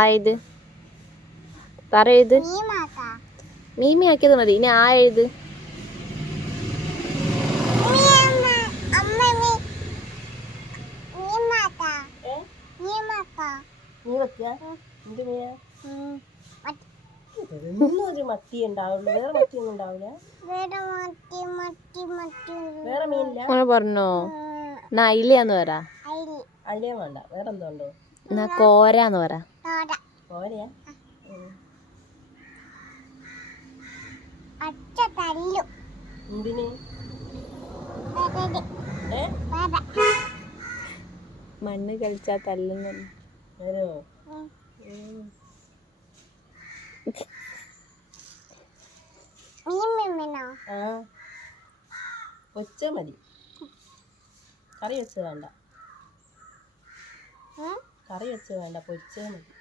ആയത് പറയത് മീമി ആക്കിയത് മതി. ഇനി ആ എഴുത്. മത്തി ഉണ്ടാവുള്ളൂ, വേറെ മത്തിയൊന്നും ഉണ്ടാവില്ല. വേറെ മീനില്ല പറഞ്ഞോ. എന്നാ അയിലയാന്ന് പറ. അല്ലേ വേണ്ട, വേറെ എന്തോ ഉണ്ടോ? എന്നാ കോരാന്ന് പറ. കോരയാ? എന്തിന്? മണ്ണ് കളിച്ചാ തല്ലുന്നു. പൊച്ച മതി, കറി വെച്ച് വേണ്ട. കറി വെച്ച് വേണ്ട, പൊരിച്ചേ മതി.